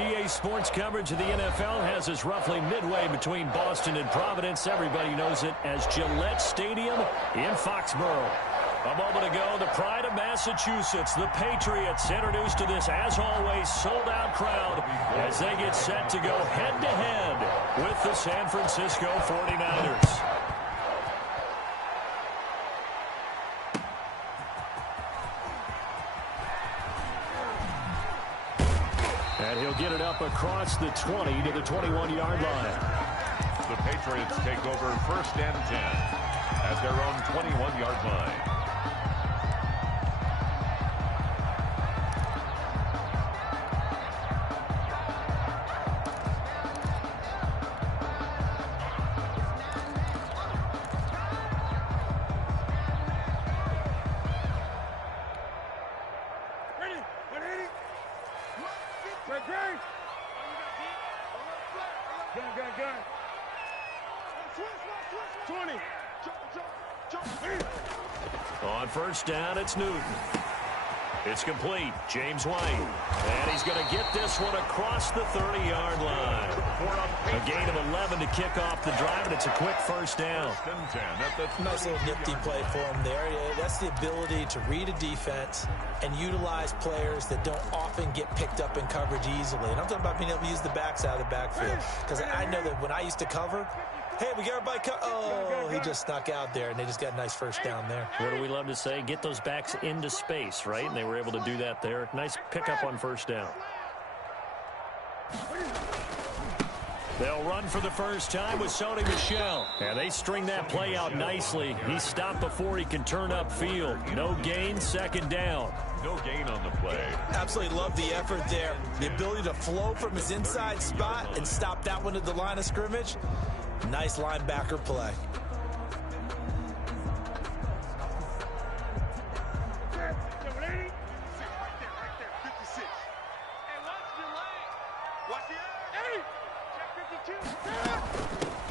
EA Sports coverage of the NFL has us roughly midway between Boston and Providence. Everybody knows it as Gillette Stadium in Foxborough. A moment ago, the pride of Massachusetts, the Patriots, introduced to this, as always, sold-out crowd as they get set to go head-to-head with the San Francisco 49ers. And he'll get it up across the 20 to the 21-yard line. The Patriots take over 1st and 10 at their own 21-yard line. On 1st down, it's Newton. It's complete. James White. And he's going to get this one across the 30-yard line. A gain of 11 to kick off the drive, and it's a quick 1st down. Nice little nifty play for him there. That's the ability to read a defense and utilize players that don't often get picked up in coverage easily. And I'm talking about being able to use the backs out of the backfield. Because I know that when I used to cover, hey, we got everybody oh, he just snuck out there, and they just got a nice 1st down there. What do we love to say? Get those backs into space, right? And they were able to do that there. Nice pickup on 1st down. They'll run for the first time with Sony Michel. And they string that play out nicely. He's stopped before he can turn upfield. No gain, 2nd down. No gain on the play. Absolutely love the effort there. The ability to flow from his inside spot and stop that one at the line of scrimmage. Nice linebacker play.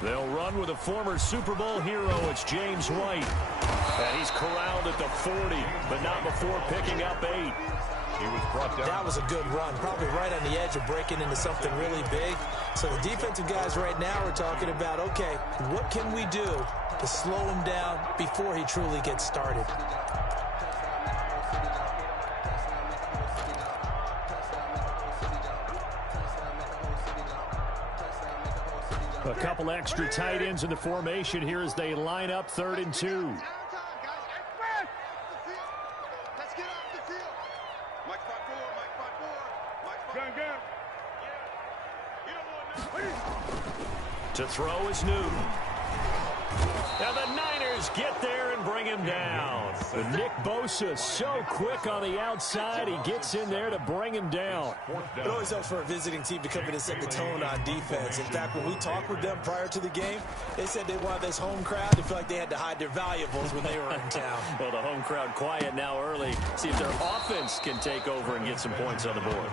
They'll run with a former Super Bowl hero. It's James White. And he's corralled at the 40, but not before picking up 8. He was brought down. That was a good run, probably right on the edge of breaking into something really big. So the defensive guys right now are talking about, okay, what can we do to slow him down before he truly gets started? A couple extra tight ends in the formation here as they line up 3rd and 2. To throw is Newton. Now the Niners get there and bring him down. But Nick Bosa so quick on the outside. He gets in there to bring him down. It always helps for a visiting team to come in and set the tone on defense. In fact, when we talked with them prior to the game, they said they wanted this home crowd to feel like they had to hide their valuables when they were in town. Well, the home crowd quiet now early. See if their offense can take over and get some points on the board.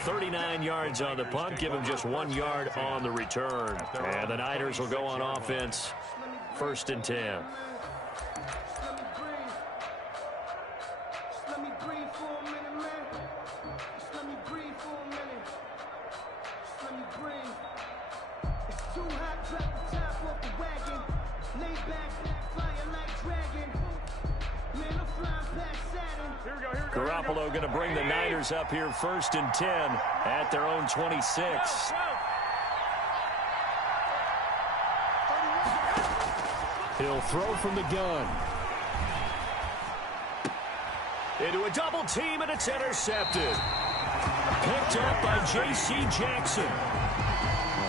39 yards on the punt. Give them just 1 yard on the return. And the Niners will go on offense. 1st and 10. Garoppolo going to bring the Niners up here 1st and 10 at their own 26. He'll throw from the gun. Into a double team, and it's intercepted. Picked up by J.C. Jackson.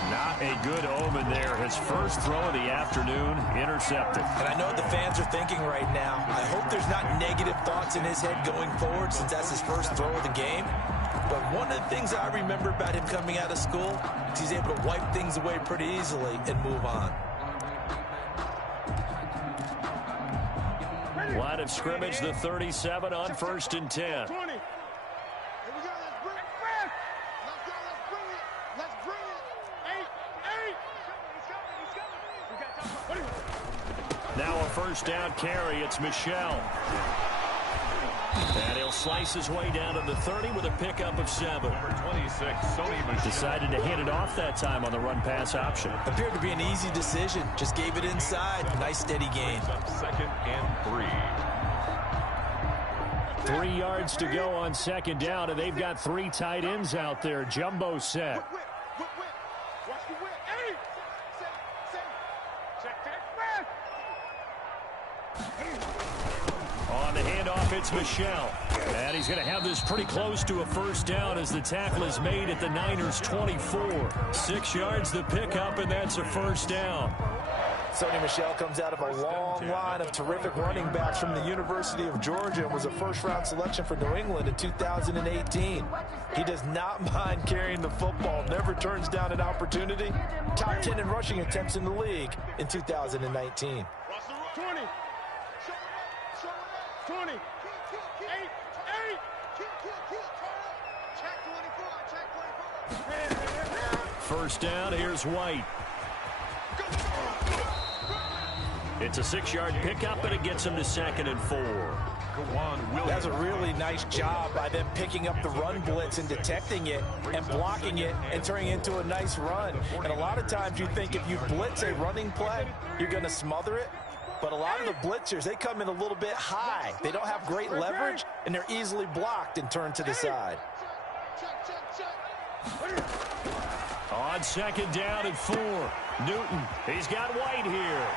Not a good omen there. His first throw of the afternoon, intercepted. And I know what the fans are thinking right now. I hope there's not negative thoughts in his head going forward since that's his first throw of the game. But one of the things I remember about him coming out of school is he's able to wipe things away pretty easily and move on. Line of scrimmage, the 37 on 1st and 10. Now a 1st down carry. It's Michel. And he'll slice his way down to the 30 with a pickup of 7. Number 26, Sony Michel. Decided to hand it off that time on the run-pass option. Appeared to be an easy decision. Just gave it inside. Nice steady gain. Up 2nd and 3. 3 yards to go on 2nd down, and they've got 3 tight ends out there. Jumbo set. On the handoff, it's Michel. And he's going to have this pretty close to a first down as the tackle is made at the Niners' 24. 6 yards the pickup, and that's a first down. Sony Michel comes out of a long line of terrific running backs from the University of Georgia and was a first-round selection for New England in 2018. He does not mind carrying the football, never turns down an opportunity. Top 10 in rushing attempts in the league in 2019. 20. First down, here's White. It's a 6-yard pickup, and it gets him to 2nd and 4. That's a really nice job by them picking up the run blitz and detecting it and blocking it and turning it into a nice run. And a lot of times you think if you blitz a running play, you're going to smother it. But a lot of the blitzers, they come in a little bit high. They don't have great leverage, and they're easily blocked and turned to the side. On 2nd down and 4. Newton, he's got White here.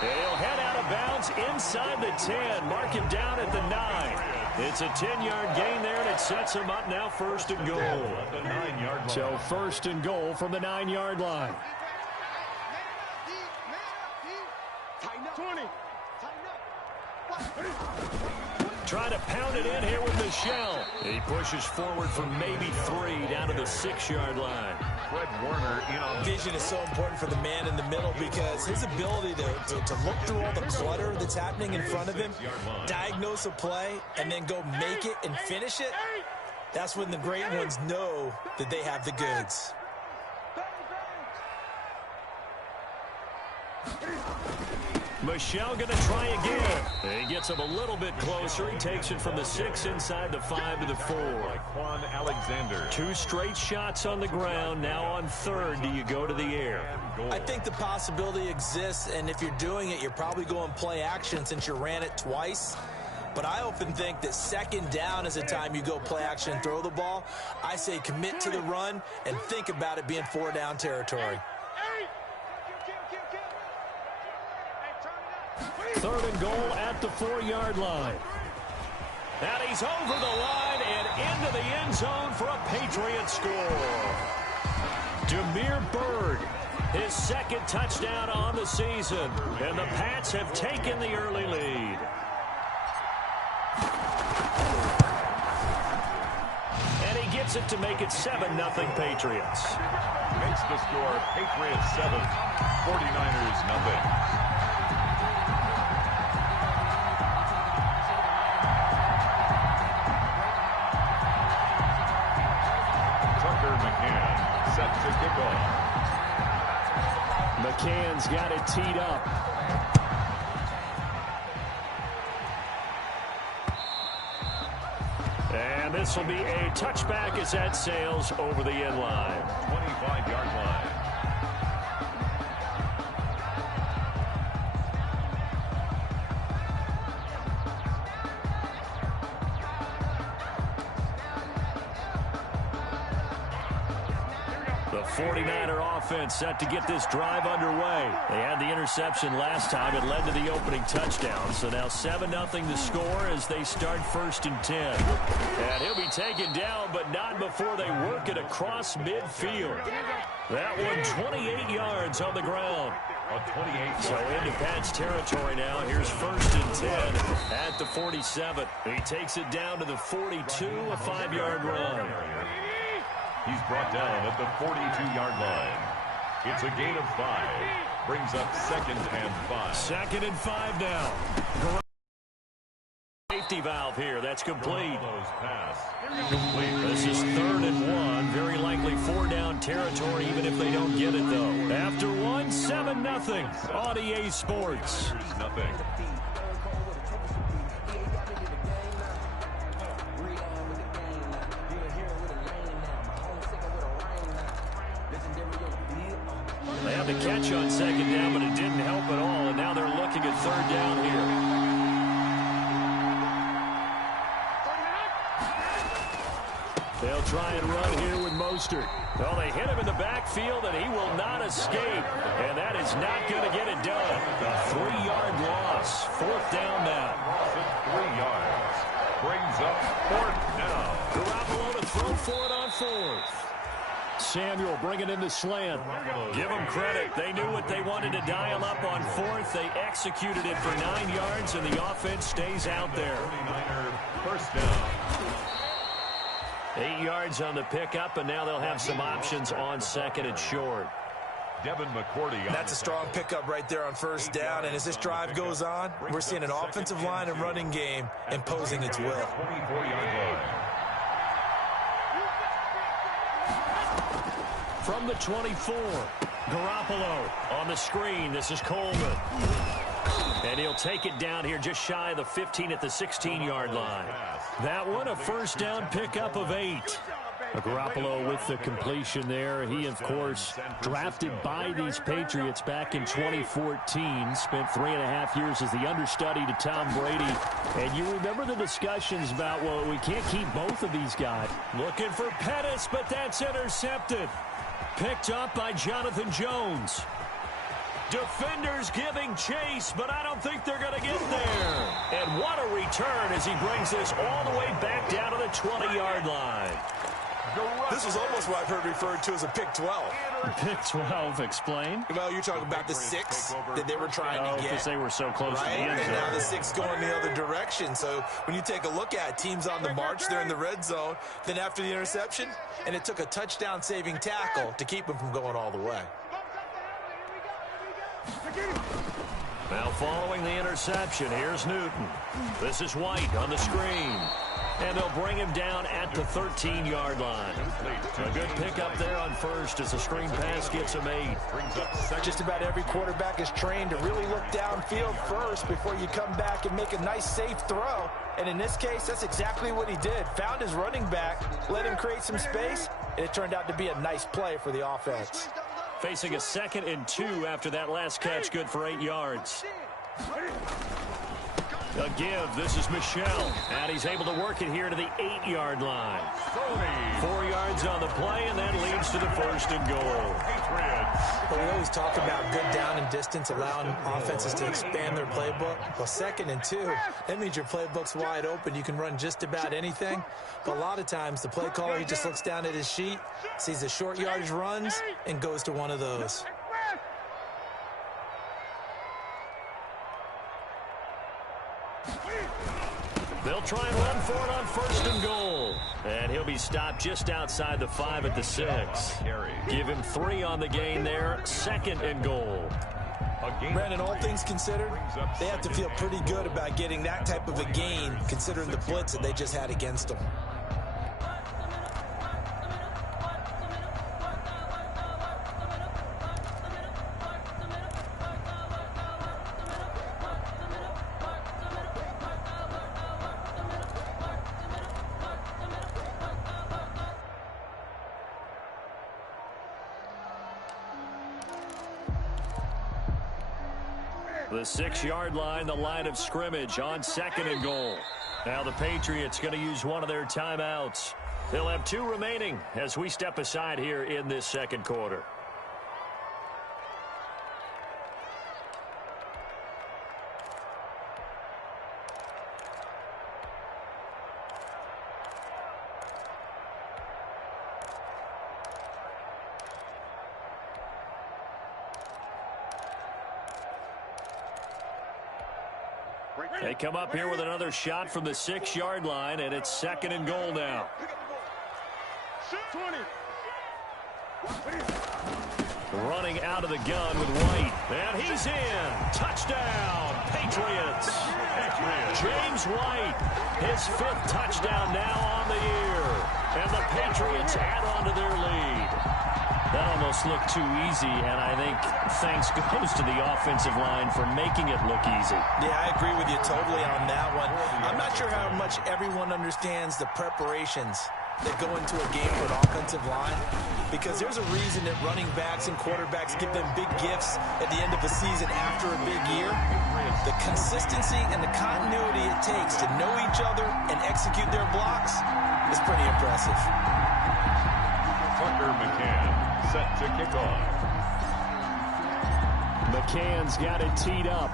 He'll head out of bounds inside the 10. Mark him down at the 9. It's a 10-yard gain there, and it sets him up now 1st and goal. So 1st and goal from the 9-yard line. 20. Trying to pound it in here with Michel. He pushes forward from maybe 3 down to the 6-yard line. Fred Warner in on Vision is so important for the man in the middle because his ability to look through all the clutter that's happening in front of him, diagnose a play, and then go make it and finish it, that's when the great ones know that they have the goods. Michel going to try again. He gets him a little bit closer. He takes it from the 6 inside the 5 to the 4. Quan Alexander. 2 straight shots on the ground. Now on 3rd, do you go to the air? I think the possibility exists, and if you're doing it, you're probably going play action since you ran it twice. But I often think that 2nd down is a time you go play action and throw the ball. I say commit to the run and think about it being 4-down territory. 3rd and goal at the 4-yard line. And he's over the line and into the end zone for a Patriot score. Demir Bird, his 2nd touchdown on the season. And the Pats have taken the early lead. And he gets it to make it 7-0 Patriots. Makes the score Patriots 7, 49ers nothing. Set to kick off. McCann's got it teed up. And this will be a touchback as that sails over the end line. 25-yard line. The 49er offense set to get this drive underway. They had the interception last time. It led to the opening touchdown. So now 7-0 the score as they start 1st and 10. And he'll be taken down, but not before they work it across midfield. That one 28 yards on the ground. So into Pats territory now. Here's 1st and 10 at the 47. He takes it down to the 42, a 5-yard run. He's brought down at the 42-yard line. It's a gain of 5. Brings up 2nd and 5. 2nd and 5 now. Safety valve here. That's complete. This is 3rd and 1. Very likely 4-down territory, even if they don't get it, though. After 1, 7-0 on EA Sports. Nothing. Got the catch on second down, but it didn't help at all, and now they're looking at third down here. They'll try and run here with Mostert. Oh, they hit him in the backfield, and he will not escape. And that is not going to get it done. A 3-yard loss. Fourth down now. 3 yards. Brings up fourth down. Garoppolo to throw for it on fourth. Samuel bringing in the slant. Give them credit. They knew what they wanted to dial up on fourth. They executed it for 9 yards, and the offense stays out there. 49er first down. 8 yards on the pickup, and now they'll have some options on second and short. Devin McCourty. That's a strong pickup right there on first down, and as this drive goes on, we're seeing an offensive line and running game imposing its will. 24-yard line. From the 24, Garoppolo on the screen. This is Coleman. And he'll take it down here just shy of the 15 at the 16-yard line. That one, a first down pickup of 8. Garoppolo with the completion there. He, of course, drafted by these Patriots back in 2014. Spent 3.5 years as the understudy to Tom Brady. And you remember the discussions about, well, we can't keep both of these guys. Looking for Pettis, but that's intercepted. Picked up by Jonathan Jones. Defenders giving chase, but I don't think they're going to get there. And what a return as he brings this all the way back down to the 20-yard line. This was almost what I've heard referred to as a pick 12. Pick 12, explain. Well, you're talking about the 6 that they were trying to get. Because they were so close to the end zone. And now the 6 going the other direction. So when you take a look at teams on the march, they're in the red zone. Then after the interception, and it took a touchdown-saving tackle to keep them from going all the way. Now following the interception, here's Newton. This is White on the screen. And they'll bring him down at the 13-yard line. A good pickup there on first as the screen pass gets him 8. Just about every quarterback is trained to really look downfield first before you come back and make a nice, safe throw. And in this case, that's exactly what he did. Found his running back, let him create some space, and it turned out to be a nice play for the offense. Facing a 2nd and 2 after that last catch, good for 8 yards. A give. This is Michel. And he's able to work it here to the 8-yard line. 4 yards on the play, and that leads to the 1st and goal. Well, we always talk about good down and distance, allowing offenses to expand their playbook. Well, 2nd and 2, that means your playbook's wide open. You can run just about anything. But a lot of times, the play caller, he just looks down at his sheet, sees the short yardage runs, and goes to one of those. They'll try and run for it on 1st and goal. And he'll be stopped just outside the 5 at the 6. Give him 3 on the gain there. 2nd and goal. Brandon, all things considered, they have to feel pretty good about getting that type of a gain, considering the blitz that they just had against them. The 6-yard line, the line of scrimmage on 2nd and goal. Now the Patriots going to use one of their timeouts. They'll have 2 remaining as we step aside here in this 2nd quarter. They come up here with another shot from the 6-yard line, and it's 2nd and goal now. Running out of the gun with White. And he's in. Touchdown, Patriots. James White, his 5th touchdown now on the year. And the Patriots add on to their lead. That almost looked too easy, and I think thanks goes to the offensive line for making it look easy. Yeah, I agree with you totally on that one. I'm not sure how much everyone understands the preparations that go into a game for an offensive line, because there's a reason that running backs and quarterbacks give them big gifts at the end of the season after a big year. The consistency and the continuity it takes to know each other and execute their blocks is pretty impressive. Tucker McCann set to kick off. McCann's got it teed up.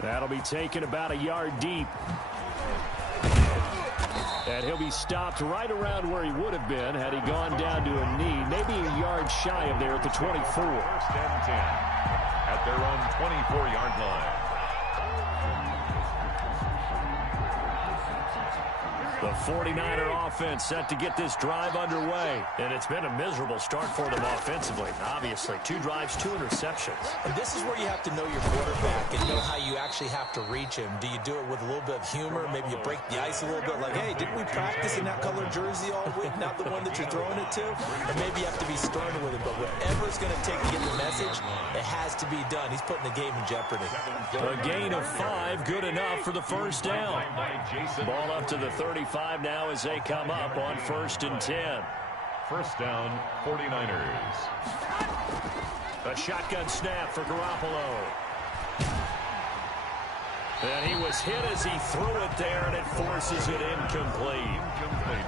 That'll be taken about a yard deep. And he'll be stopped right around where he would have been had he gone down to a knee, maybe a yard shy of there at the 24. First and 10 at their own 24-yard line. The 49er offense set to get this drive underway. And it's been a miserable start for them offensively. Obviously, 2 drives, 2 interceptions. And this is where you have to know your quarterback and know how you actually have to reach him. Do you do it with a little bit of humor? Maybe you break the ice a little bit like, hey, didn't we practice in that color jersey all week? Not the one that you're throwing it to? Or maybe you have to be stern with him. But whatever it's going to take to get the message, it has to be done. He's putting the game in jeopardy. A gain of 5, good enough for the first down. Ball up to the 35 now as they come up on 1st and 10. First down, 49ers. A shotgun snap for Garoppolo. And he was hit as he threw it there, and it forces it incomplete.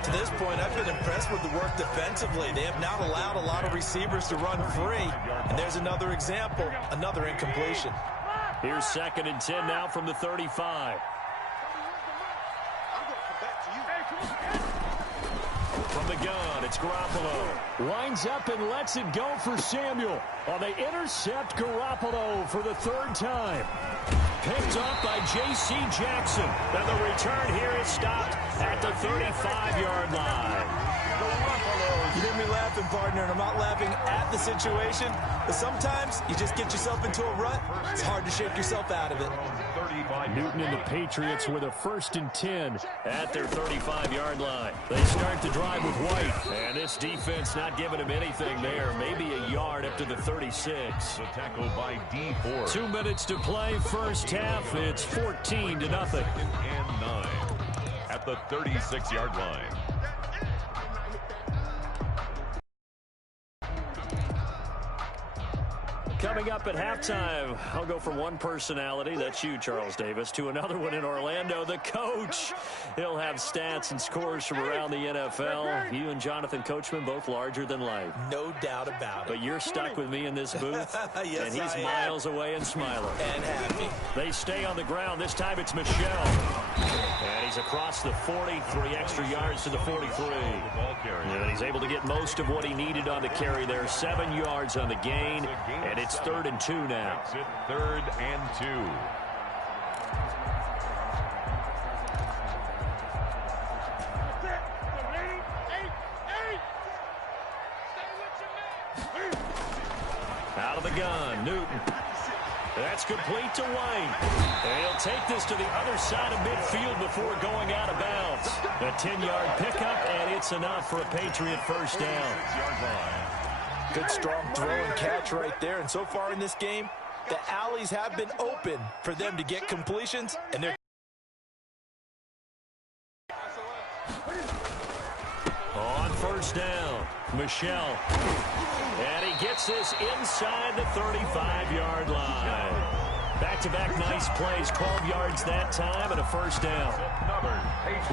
To this point, I've been impressed with the work defensively. They have now allowed a lot of receivers to run free. And there's another example, another incompletion. Here's 2nd and 10 now from the 35. From the gun, it's Garoppolo. Lines up and lets it go for Samuel. They intercept Garoppolo for the 3rd time. Picked up by J.C. Jackson. And the return here is stopped at the 35-yard line. You didn't be laughing, partner, and I'm not laughing at the situation, but sometimes you just get yourself into a rut. It's hard to shake yourself out of it. Newton and the Patriots with a 1st and 10 at their 35-yard line. They start the drive with White, and this defense not giving him anything there. Maybe a yard up to the 36. The tackle by D4. 2 minutes to play, first half. It's 14-0. And 9 at the 36-yard line. Coming up at halftime, I'll go from one personality, that's you, Charles Davis, to another one in Orlando, the coach. He'll have stats and scores from around the NFL. You and Jonathan Coachman, both larger than life. No doubt about it. But you're stuck with me in this booth, yes, and he's miles away and smiling. And happy. They stay on the ground. This time it's Michelle. And he's across the 40, 3 extra yards to the 43. And he's able to get most of what he needed on the carry there. 7 yards on the gain, and it's 3rd and 2 now. It's 3rd and 2. Out of the gun, Newton. That's complete to White. And he'll take this to the other side of midfield before going out of bounds. A 10-yard pickup, and it's enough for a Patriot first down. Good strong throw and catch right there. And so far in this game, the alleys have been open for them to get completions, and they're on first down, Michelle. And he gets this inside the 35-yard line. Back-to-back nice plays, 12 yards that time, and a first down.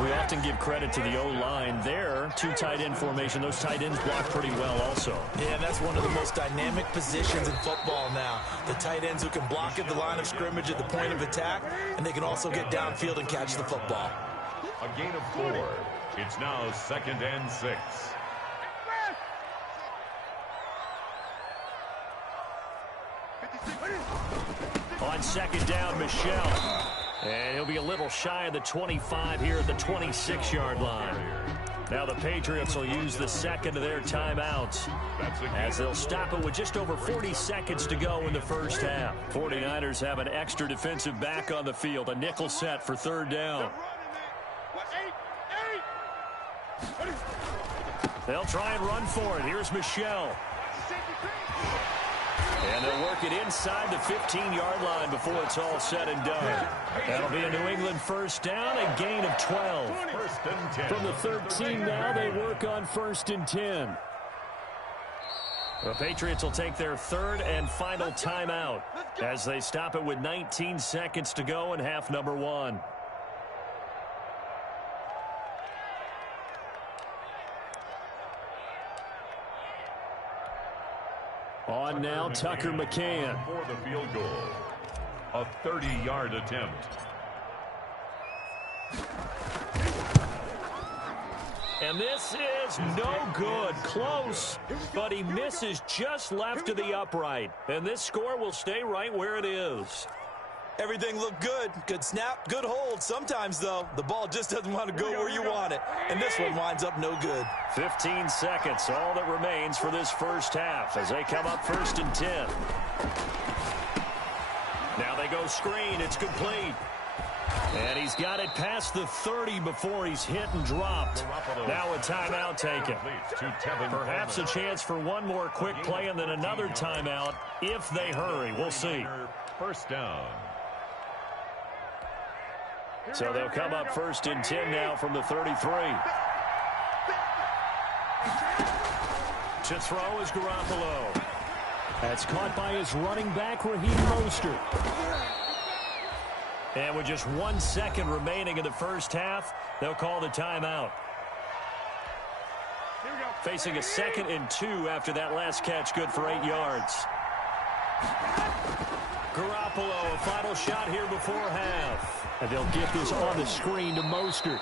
We often give credit to the O-line there. 2 tight end formation. Those tight ends block pretty well also. Yeah, that's one of the most dynamic positions in football now. The tight ends who can block at the line of scrimmage at the point of attack, and they can also get downfield and catch the football. A gain of 4. It's now 2nd and 6. On second down, Michelle. And he'll be a little shy of the 25 here at the 26-yard line. Now the Patriots will use the second of their timeouts as they'll stop it with just over 40 seconds to go in the first half. 49ers have an extra defensive back on the field, a nickel set for 3rd down. They'll try and run for it. Here's Michelle. And they'll work it inside the 15-yard line before it's all said and done. That'll be a New England first down, a gain of 12. From the 13 now, they work on 1st and 10. The Patriots will take their third and final timeout as they stop it with 19 seconds to go in half number 1. On now, Tucker McCann. For the field goal. A 30-yard attempt. And this is no good. Close, but he misses just left of the upright. And this score will stay right where it is. Everything looked good. Good snap, good hold. Sometimes, though, the ball just doesn't want to go where you want it. And this one winds up no good. 15 seconds, all that remains for this first half as they come up 1st and 10. Now they go screen. It's complete. And he's got it past the 30 before he's hit and dropped. Now a timeout taken. Perhaps a chance for one more quick play and then another timeout if they hurry. We'll see. First down. So they'll come up 1st and 10 now from the 33. To throw is Garoppolo. That's caught by his running back, Raheem Mostert. And with just 1 second remaining in the first half, they'll call the timeout. Facing a 2nd and 2 after that last catch, good for 8 yards. Garoppolo, a final shot here before half. And they'll get this on the screen to Mostert.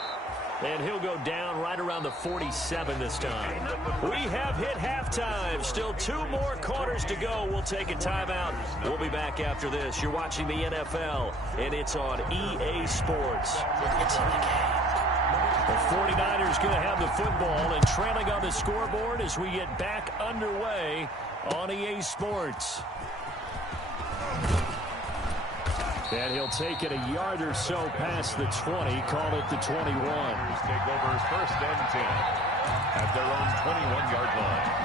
And he'll go down right around the 47 this time. We have hit halftime. Still 2 more quarters to go. We'll take a timeout. We'll be back after this. You're watching the NFL, and it's on EA Sports. It's in the game. The 49ers going to have the football and trailing on the scoreboard as we get back underway on EA Sports. And he'll take it a yard or so past the 20, call it the 21. Take over 1st and 10 at their own 21-yard line.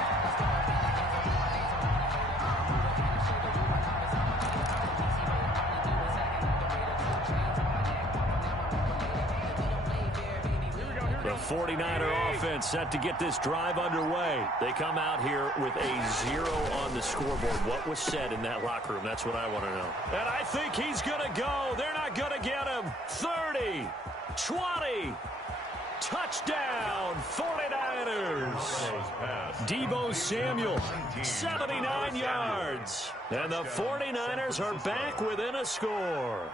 The 49er offense set to get this drive underway. They come out here with a 0 on the scoreboard. What was said in that locker room? That's what I want to know. And I think he's going to go. They're not going to get him. 30, 20, touchdown, 49ers. Deebo Samuel, 79 yards. And the 49ers are back within a score.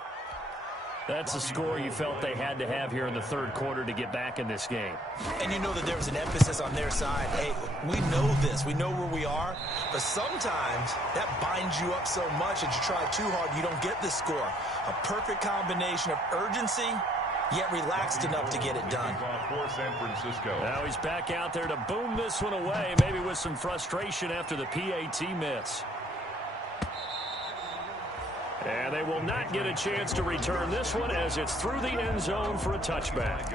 That's a score you felt they had to have here in the 3rd quarter to get back in this game. And you know that there was an emphasis on their side. Hey, we know this. We know where we are. But sometimes that binds you up so much that you try too hard, you don't get the score. A perfect combination of urgency, yet relaxed enough to get it done. For San Francisco. Now he's back out there to boom this one away, maybe with some frustration after the PAT miss. And they will not get a chance to return this one as it's through the end zone for a touchback.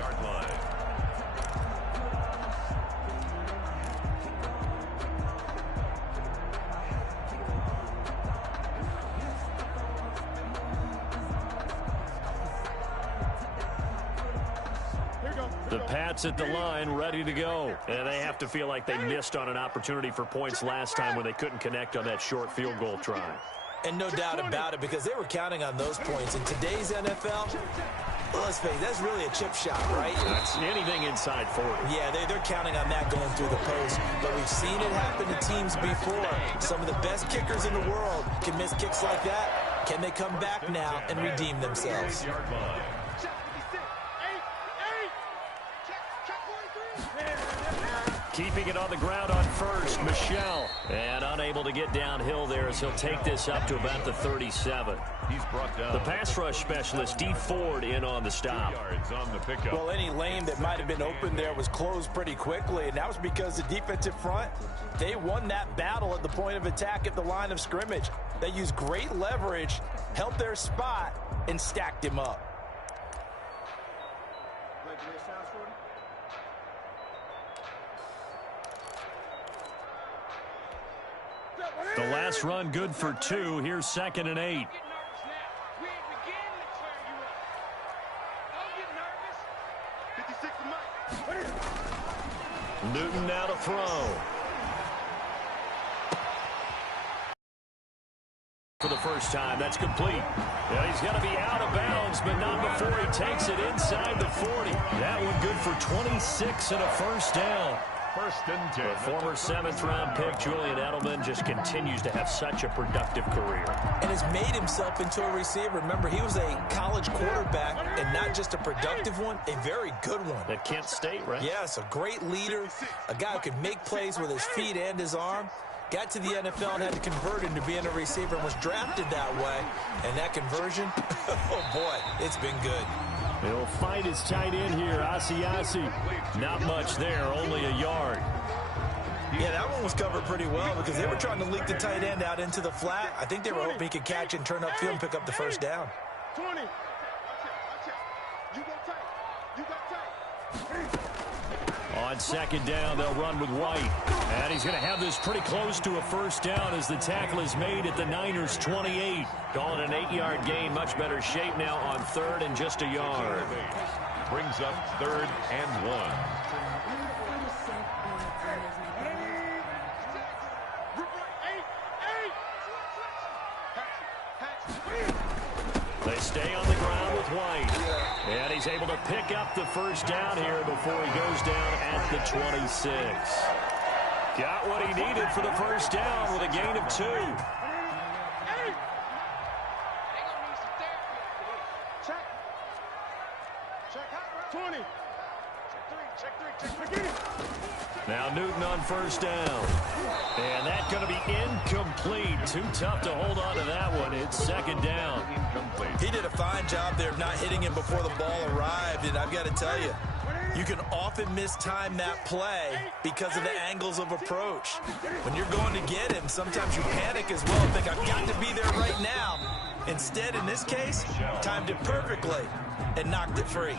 The Pats at the line, ready to go. And they have to feel like they missed on an opportunity for points last time when they couldn't connect on that short field goal try. And no doubt about it, because they were counting on those points. In today's NFL, let's face it, that's really a chip shot, right? That's anything inside 40. Yeah, they're counting on that going through the post. But we've seen it happen to teams before. Some of the best kickers in the world can miss kicks like that. Can they come back now and redeem themselves? Keeping it on the ground on first, Michelle. And unable to get downhill there as he'll take this up to about the 37. He's brought down. The pass rush specialist, D. Ford, in on the stop. On the pickup. Well, any lane that might have been open there was closed pretty quickly, and that was because the defensive front, they won that battle at the point of attack at the line of scrimmage. They used great leverage, held their spot, and stacked him up. The last run good for 2. Here's 2nd and 8. Newton now to throw. For the first time, that's complete. Yeah, he's going to be out of bounds, but not before he takes it inside the 40. That one good for 26 and a first down. 1st and 10. The former 7th-round pick, Julian Edelman, just continues to have such a productive career. And has made himself into a receiver. Remember, he was a college quarterback, and not just a productive one, a very good one. At Kent State, right? Yes, a great leader, a guy who could make plays with his feet and his arm. Got to the NFL and had to convert into being a receiver and was drafted that way. And that conversion, oh boy, it's been good. He'll fight his tight end here, Asiasi. Not much there, only a yard. Yeah, that one was covered pretty well because they were trying to leak the tight end out into the flat. I think they were hoping he could catch and turn upfield and pick up the first down. 20. You go tight. You got tight. On 2nd down, they'll run with White. And he's going to have this pretty close to a first down as the tackle is made at the Niners' 28. Calling an 8-yard gain, much better shape now on 3rd and just a yard. Brings up 3rd and 1. They stay on the ground with White. And he's able to pick up the first down here before he goes down at the 26. Got what he needed for the first down with a gain of 2. Check. Check. 20. Check 3. Now Newton on first down. And that's going to be incomplete. Too tough to hold on to that one. It's 2nd down. He did a fine job there of not hitting him before the ball arrived, and I've got to tell you, you can often mistime that play because of the angles of approach. When you're going to get him, sometimes you panic as well and think, I've got to be there right now. Instead, in this case, timed it perfectly and knocked it free.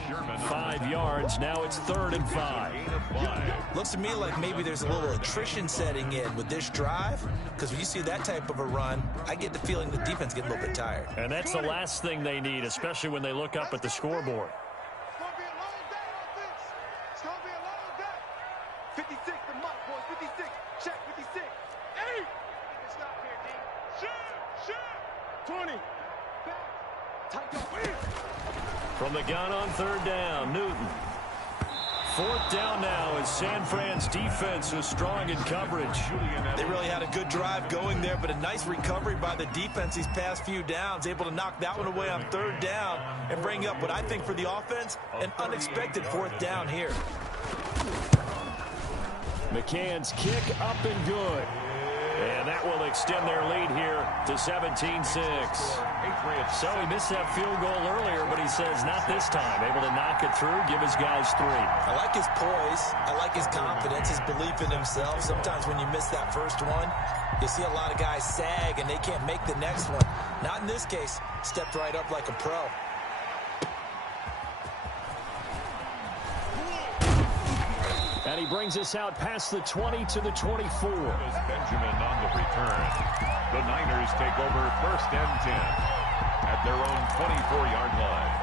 5 yards. Now it's 3rd and 5. Looks to me like maybe there's a little attrition setting in with this drive, because when you see that type of a run, I get the feeling the defense gets a little bit tired. And that's the last thing they need, especially when they look up at the scoreboard. It's going to be a long day on this. It's going to be a long day. 56, the mark, boys. 56. Check, 56. 8. Stop here, D. Shoot. 20. Back. Tight up. From the gun on 3rd down, Newton. 4th down now as San Fran's defense is strong in coverage. They really had a good drive going there, but a nice recovery by the defense these past few downs, able to knock that one away on 3rd down and bring up what I think for the offense, an unexpected 4th down here. McCann's kick up and good. And that will extend their lead here to 17-6. So he missed that field goal earlier, but he says not this time. Able to knock it through, give his guys 3. I like his poise. I like his confidence, his belief in himself. Sometimes when you miss that first one, you see a lot of guys sag and they can't make the next one. Not in this case. Stepped right up like a pro. And he brings us out past the 20 to the 24. Benjamin on the return. The Niners take over 1st and 10 at their own 24-yard line.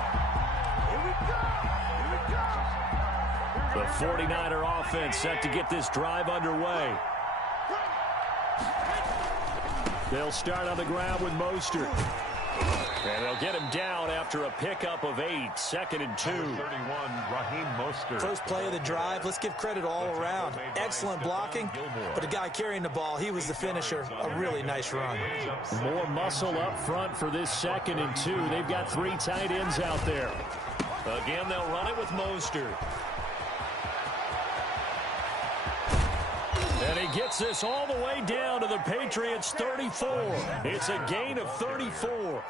The 49er offense set to get this drive underway. They'll start on the ground with Mostert. And they'll get him down after a pickup of 8. 2nd and 2. 31, Raheem Mostert. First play of the drive. Let's give credit all around. Excellent blocking, but the guy carrying the ball, he was the finisher. A really nice run. More muscle up front for this 2nd and 2. They've got 3 tight ends out there. Again, they'll run it with Mostert. And he gets this all the way down to the Patriots' 34. It's a gain of 34.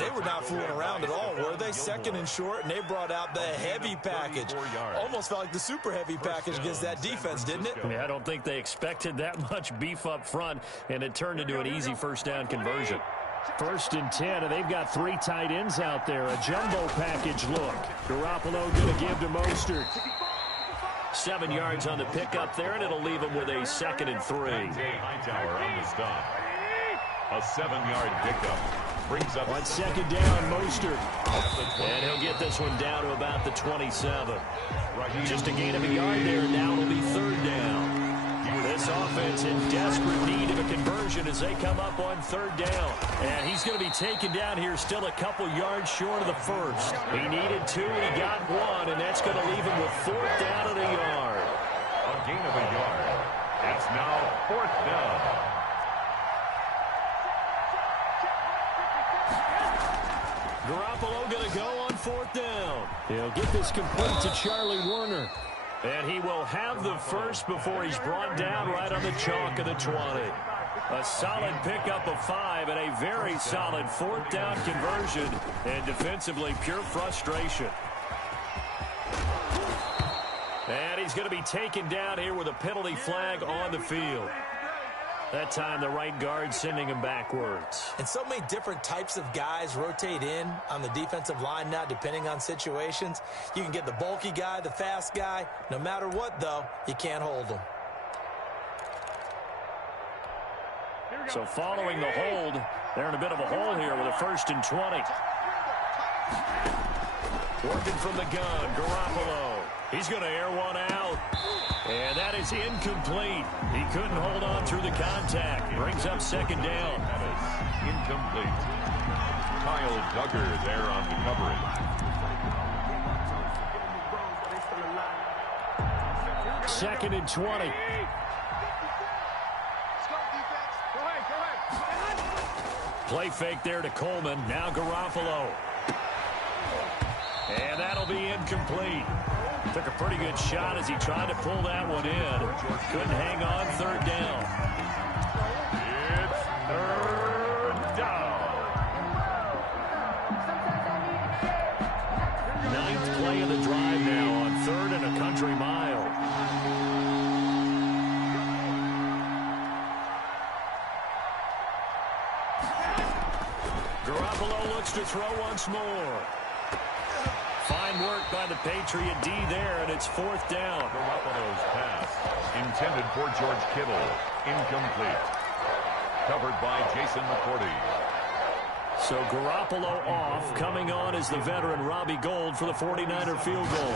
They were not fooling around at all, were they? 2nd and short, and they brought out the heavy package. Almost felt like the super heavy package against that defense, didn't it? Yeah, I don't think they expected that much beef up front, and it turned into an easy first down conversion. 1st and 10, and they've got 3 tight ends out there. A jumbo package look. Garoppolo going to give to Mostert. 7 yards on the pickup there, and it'll leave him with a 2nd and 3. Hightower on the stop. A 7-yard pickup. Brings up on second down, Mostert. And he'll get this one down to about the 27. Just a gain of a yard there, and now it'll be third down. This offense in desperate need of a conversion as they come up on third down. And he's going to be taken down here still a couple yards short of the first. He needed 2, and he got 1, and that's going to leave him with fourth down and a yard. A gain of a yard. It's now fourth down. Garoppolo going to go on fourth down. He'll get this complete to Charlie Warner. And he will have the first before he's brought down right on the chalk of the 20. A solid pickup of 5 and a very solid fourth down conversion. And defensively, pure frustration. And he's going to be taken down here with a penalty flag on the field. That time, the right guard sending him backwards. And so many different types of guys rotate in on the defensive line now, depending on situations. You can get the bulky guy, the fast guy. No matter what, though, you can't hold them. So following the hold, they're in a bit of a hole here with a 1st and 20. Working from the gun, Garoppolo. He's going to air one out. And that is incomplete. He couldn't hold on through the contact. Brings up second down. That is incomplete. Kyle Duggar there on the coverage. Second and 20. Play fake there to Coleman. Now Garoppolo. And that'll be incomplete. Took a pretty good shot as he tried to pull that one in. Couldn't hang on third down. It's third down. 9th play of the drive now on 3rd and a country mile. Garoppolo looks to throw once more. Fine work by the Patriot D there, and it's fourth down. Garoppolo's pass intended for George Kittle. Incomplete. Covered by Jason McCourty. So Garoppolo off. Coming on is the veteran Robbie Gould for the 49er field goal.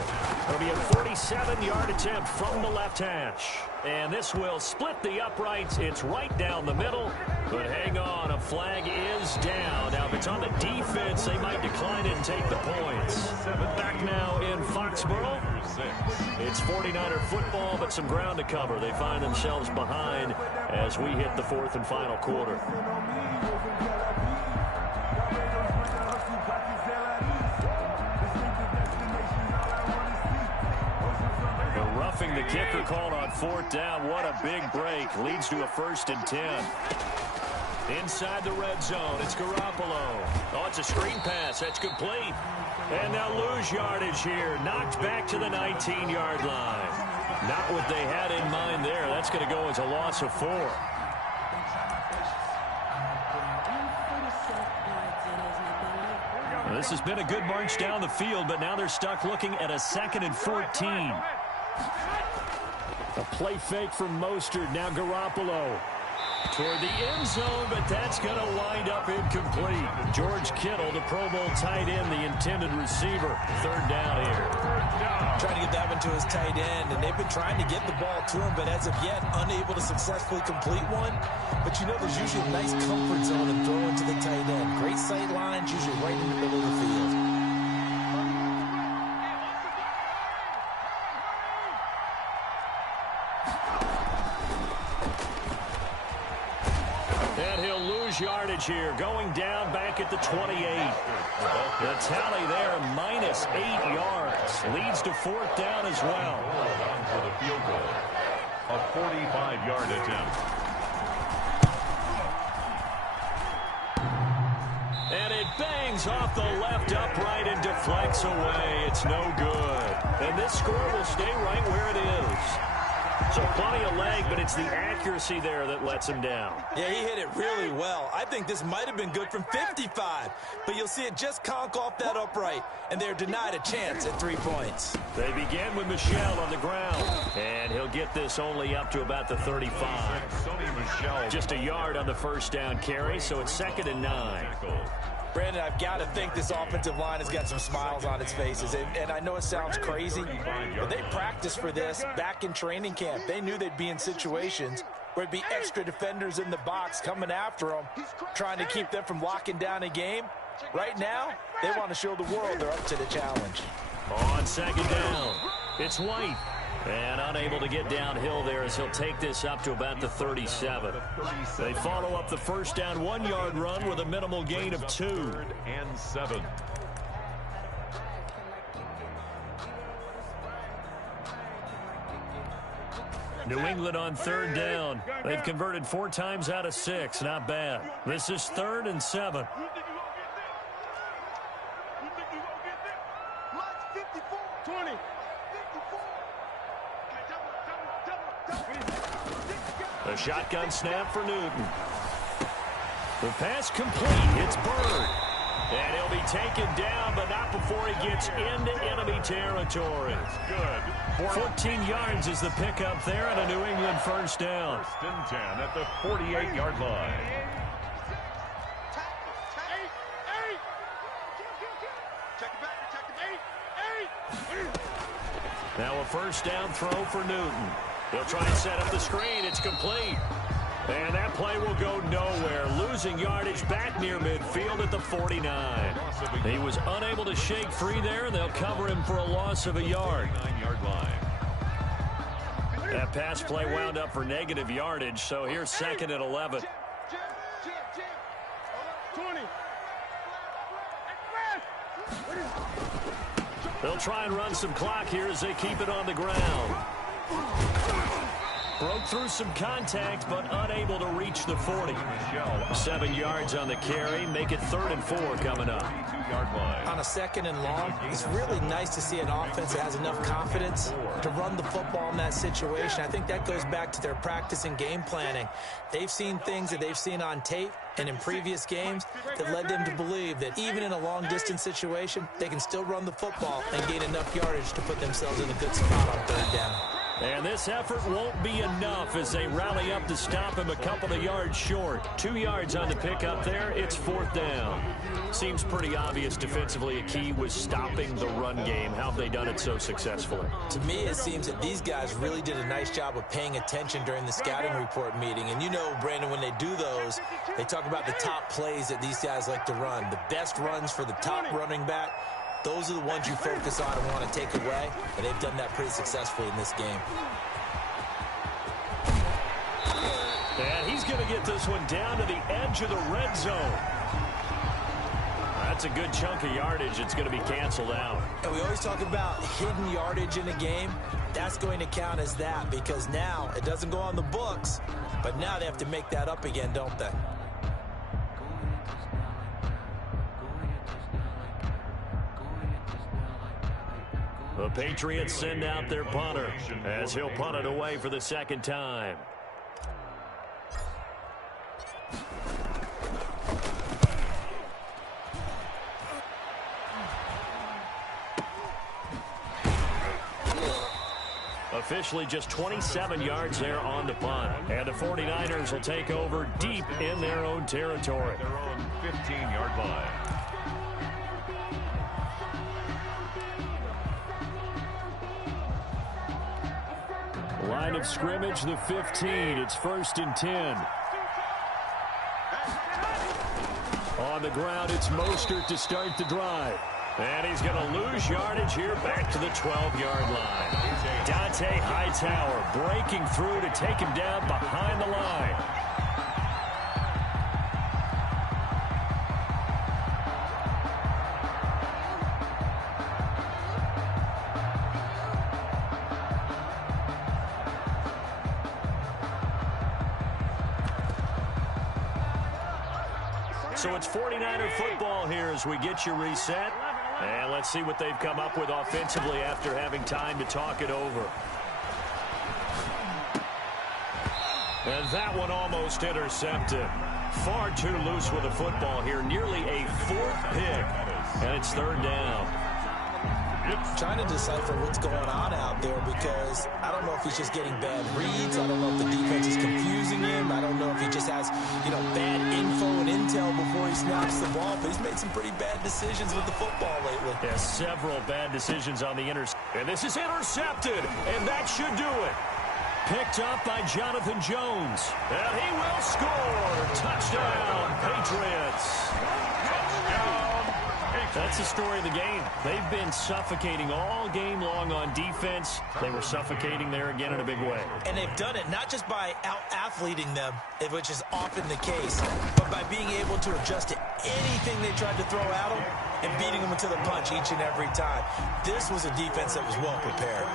It'll be a 47-yard attempt from the left hash. And this will split the uprights. It's right down the middle. But hang on, a flag is down. Now, if it's on the defense, they might decline it and take the points. Back now in Foxborough. It's 49er football, but some ground to cover. They find themselves behind as we hit the 4th and final quarter. Roughing the kicker called on fourth down. What a big break. Leads to a 1st and 10. Inside the red zone, it's Garoppolo. Oh, it's a screen pass. That's complete. And they'll lose yardage here. Knocked back to the 19-yard line. Not what they had in mind there. That's going to go as a loss of 4. Well, this has been a good march down the field, but now they're stuck looking at a 2nd and 14. A play fake from Mostert. Now Garoppolo toward the end zone, but that's going to wind up incomplete. George Kittle, the Pro Bowl tight end, the intended receiver. Third down here. Trying to get that one to his tight end, and they've been trying to get the ball to him, but as of yet, unable to successfully complete one. But you know there's usually a nice comfort zone in throwing to the tight end. Great sight lines, usually right in the middle of the field. Yardage here, going down back at the 28. The tally there, minus 8 yards. Leads to fourth down as well. On for the field goal. A 45-yard attempt. And it bangs off the left upright and deflects away. It's no good. And this score will stay right where it is. So plenty of leg, but it's the accuracy there that lets him down. Yeah, he hit it really well. I think this might have been good from 55, but you'll see it just conk off that upright, and they're denied a chance at 3 points. They begin with Michel on the ground, and he'll get this only up to about the 35. Just a yard on the first down carry, so it's 2nd and 9. Brandon, I've got to think this offensive line has got some smiles on its faces. And I know it sounds crazy, but they practiced for this back in training camp. They knew they'd be in situations where it'd be extra defenders in the box coming after them, trying to keep them from locking down a game. Right now, they want to show the world they're up to the challenge. On 2nd down, it's White. And unable to get downhill there as he'll take this up to about the 37. They follow up the first down 1-yard run with a minimal gain of 2. 3rd and 7. New England on 3rd down. They've converted 4 times out of 6. Not bad. This is 3rd and 7. A shotgun snap for Newton. The pass complete. It's Bird. And he'll be taken down, but not before he gets into enemy territory. Good. 14 yards is the pickup there and a New England first down. 1st and 10 at the 48-yard line. Now a first down throw for Newton. He'll try and set up the screen. It's complete. And that play will go nowhere. Losing yardage back near midfield at the 49. He was unable to shake free there, and they'll cover him for a loss of a yard. 9-yard line. That pass play wound up for negative yardage, so here's 2nd and 11. They'll try and run some clock here as they keep it on the ground. Broke through some contact, but unable to reach the 40. 7 yards on the carry. Make it 3rd and 4 coming up. On a 2nd and long, it's really nice to see an offense that has enough confidence to run the football in that situation. I think that goes back to their practice and game planning. They've seen things that they've seen on tape and in previous games that led them to believe that even in a long-distance situation, they can still run the football and gain enough yardage to put themselves in a good spot on 3rd down. And this effort won't be enough as they rally up to stop him a couple of yards short. 2 yards on the pickup there. It's 4th down. Seems pretty obvious defensively a key was stopping the run game. How have they done it so successfully? To me, it seems that these guys really did a nice job of paying attention during the scouting report meeting. And you know, Brandon, when they do those, they talk about the top plays that these guys like to run. The best runs for the top running back. Those are the ones you focus on and want to take away, and they've done that pretty successfully in this game. And he's going to get this one down to the edge of the red zone. That's a good chunk of yardage. It's going to be canceled out. And we always talk about hidden yardage in a game. That's going to count as that because now it doesn't go on the books, but now they have to make that up again, don't they? The Patriots send out their punter as he'll punt it away for the 2nd time. Officially just 27 yards there on the punt. And the 49ers will take over deep in their own territory. Their own 15-yard line. Line of scrimmage, the 15. It's 1st and 10. On the ground, it's Mostert to start the drive. And he's going to lose yardage here back to the 12-yard line. Dante Hightower breaking through to take him down behind the line. So it's 49er football here as we get you reset. And let's see what they've come up with offensively after having time to talk it over. And that one almost intercepted. Far too loose with the football here. Nearly a 4th pick. And it's 3rd down. Trying to decipher what's going on out there because I don't know if he's just getting bad reads. I don't know if the defense is confusing him. I don't know if he just has, bad info and intel before he snaps the ball. But he's made some pretty bad decisions with the football lately. Yeah, several bad decisions on the interception. And this is intercepted, and that should do it. Picked up by Jonathan Jones. And he will score. Touchdown, Patriots. That's the story of the game. They've been suffocating all game long on defense. They were suffocating there again in a big way. And they've done it not just by out-athleting them, which is often the case, but by being able to adjust to anything they tried to throw at them and beating them to the punch each and every time. This was a defense that was well prepared.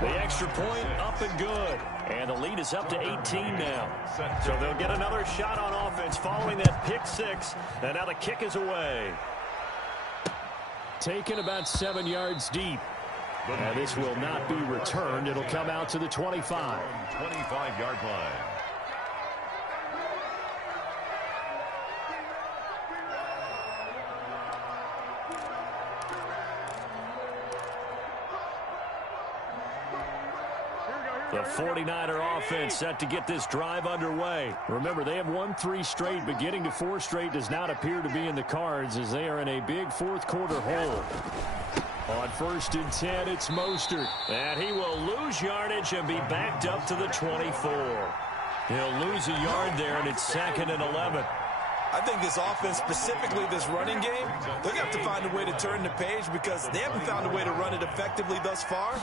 The extra point up and good. And the lead is up to 18 now. So they'll get another shot on offense following that pick 6. And now the kick is away. Taken about 7 yards deep. And this will not be returned. It'll come out to the 25. 25-yard line. The 49er offense set to get this drive underway. Remember, they have won 3 straight, but getting to 4 straight does not appear to be in the cards as they are in a big 4th quarter hole. On 1st and 10, it's Mostert. And he will lose yardage and be backed up to the 24. He'll lose a yard there, and it's 2nd and 11. I think this offense, specifically this running game, they're going to have to find a way to turn the page because they haven't found a way to run it effectively thus far,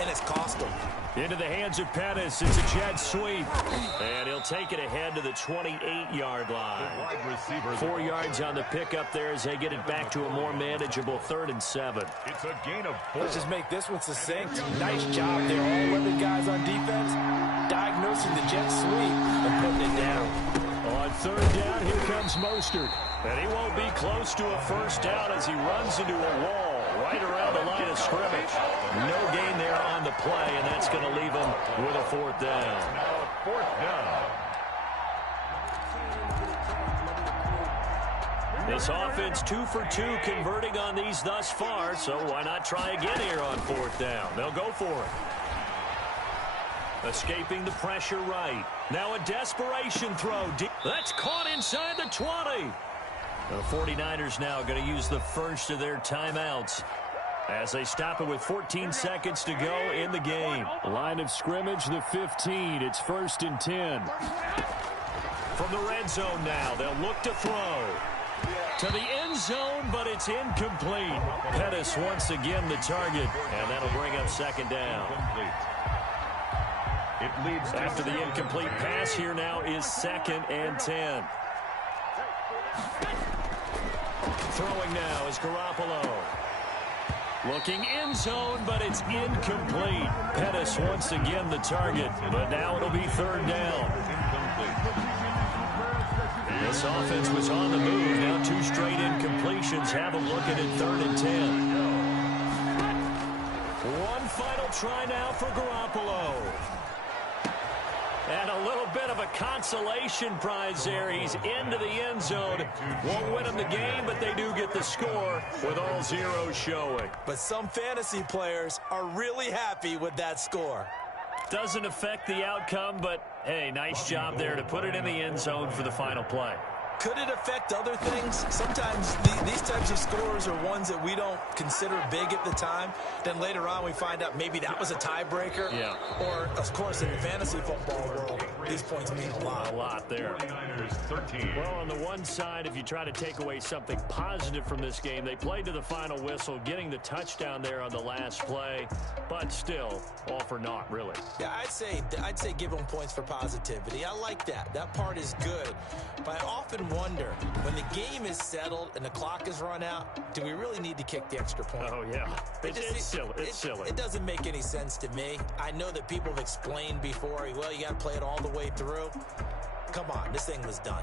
and it's cost them. Into the hands of Pettis. It's a jet sweep. And he'll take it ahead to the 28-yard line. 4 yards on the pickup there as they get it back to a more manageable 3rd and 7. It's a gain of 4. Let's just make this one succinct. Nice job there. All 11 guys on defense diagnosing the jet sweep and putting it down. On 3rd down, here comes Mostert. And he won't be close to a 1st down as he runs into a wall right around the line of scrimmage. No gain there on the play, and that's going to leave him with a 4th down. Now 4th down. This offense 2 for 2 converting on these thus far, so why not try again here on 4th down? They'll go for it. Escaping the pressure right. Now a desperation throw. That's caught inside the 20. The 49ers now going to use the first of their timeouts as they stop it with 14 seconds to go in the game. Line of scrimmage, the 15. It's 1st and 10. From the red zone now, they'll look to throw. To the end zone, but it's incomplete. Pettis once again the target, and that'll bring up 2nd down. It leads after the incomplete pass. Here now is 2nd and 10. Throwing now is Garoppolo. Looking end zone, but it's incomplete. Pettis once again the target, but now it'll be 3rd down. This offense was on the move. Now 2 straight incompletions. Have a look at it, 3rd and 10. One final try now for Garoppolo. And a little bit of a consolation prize there. He's into the end zone. Won't win him the game, but they do get the score with all zeros showing. But some fantasy players are really happy with that score. Doesn't affect the outcome, but, hey, nice job there to put it in the end zone for the final play. Could it affect other things? Sometimes these types of scores are ones that we don't consider big at the time. Then later on we find out maybe that was a tiebreaker. Yeah. Or, of course, in the fantasy football world, these points mean a lot. A lot there. 13. Well, on the one side, if you try to take away something positive from this game, they played to the final whistle, getting the touchdown there on the last play. But still, all for naught, really. Yeah, I'd say give them points for positivity. I like that. That part is good. But I often wonder, when the game is settled and the clock is run out, do we really need to kick the extra point? Oh, yeah. It's silly. It's silly. It doesn't make any sense to me. I know that people have explained before, well, you got to play it all the way through. Come on, this thing was done.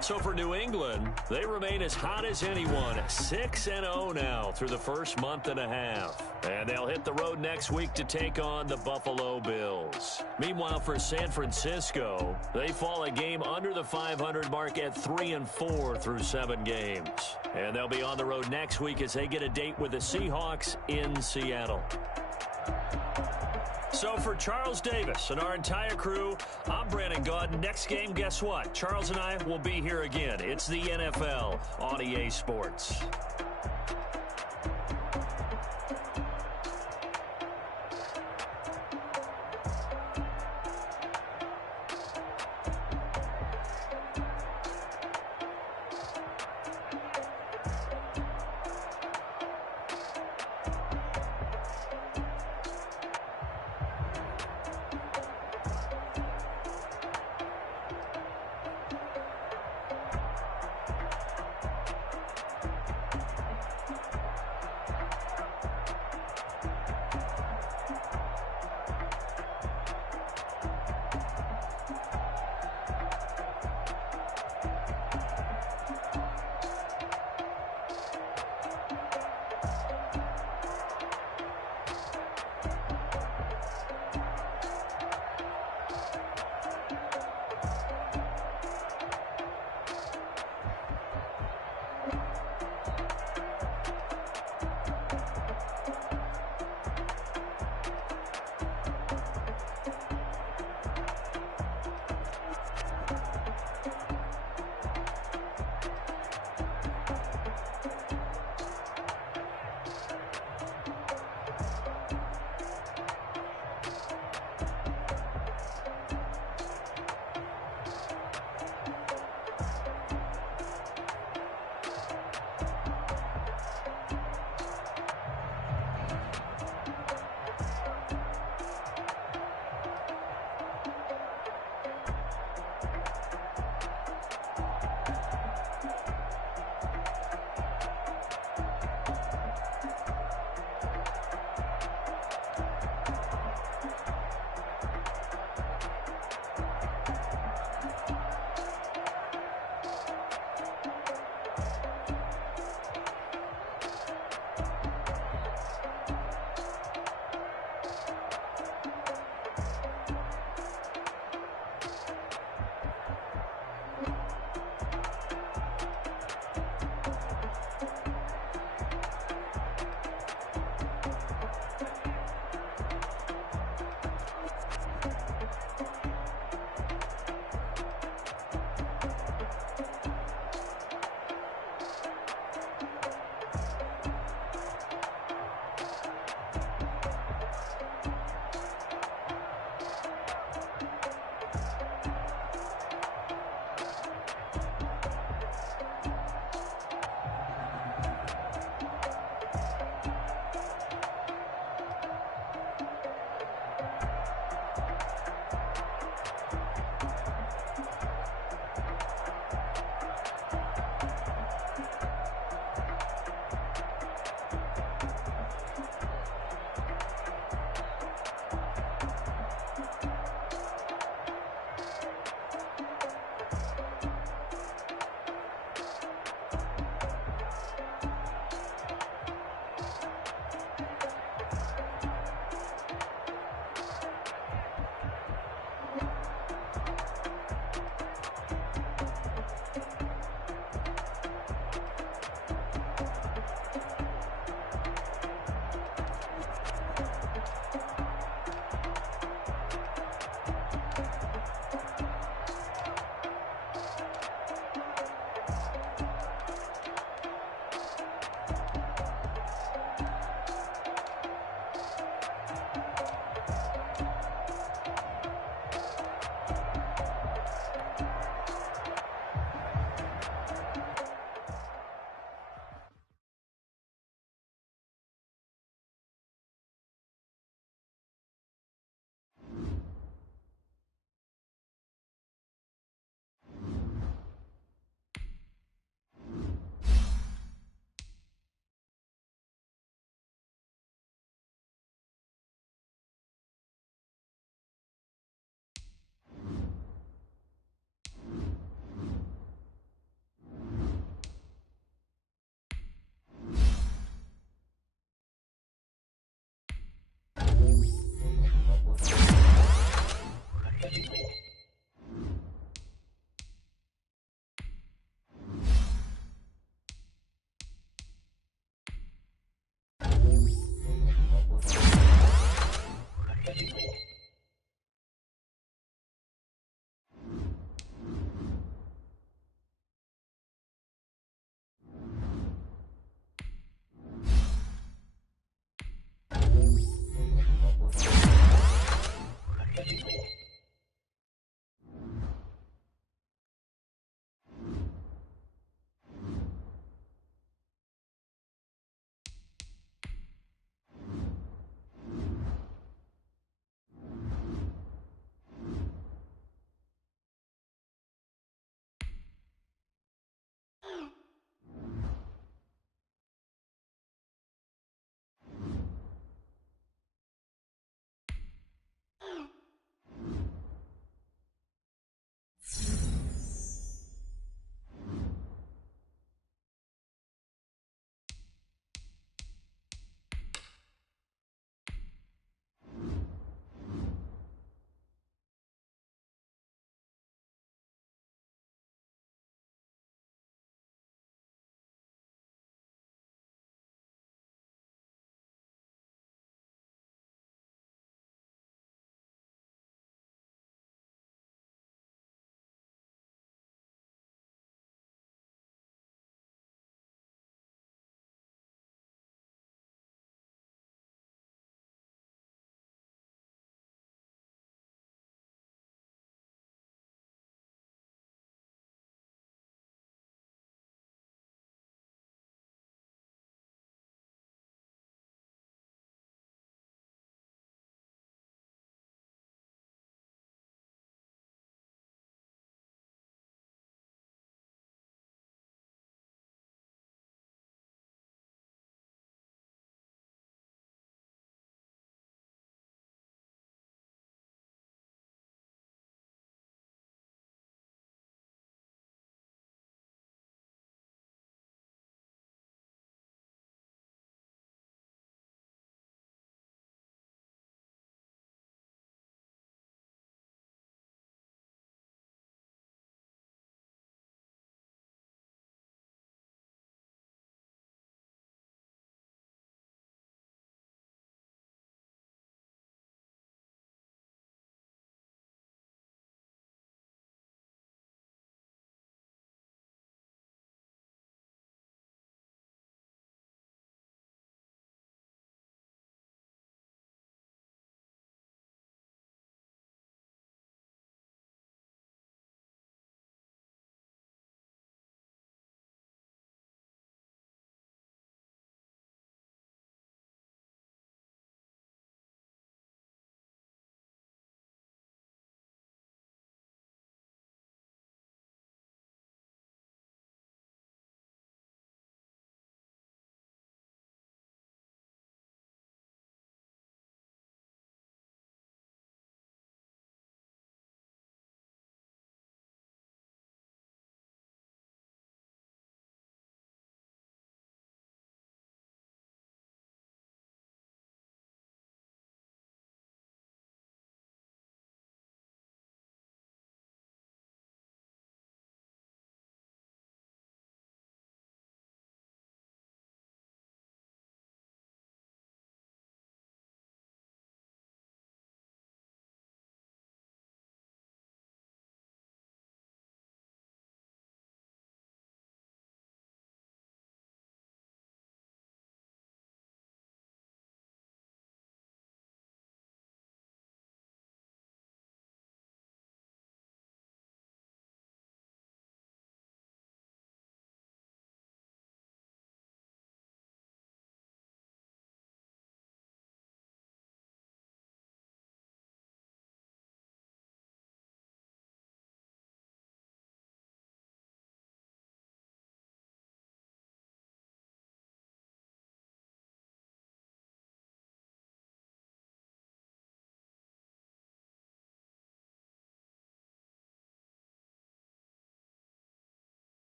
So for New England, they remain as hot as anyone, 6-0 now through the first month and a half. And they'll hit the road next week to take on the Buffalo Bills. Meanwhile, for San Francisco, they fall a game under the 500 mark at 3-4 through 7 games. And they'll be on the road next week as they get a date with the Seahawks in Seattle. So for Charles Davis and our entire crew, I'm Brandon Gaudin. Next game, guess what? Charles and I will be here again. It's the NFL on EA Sports.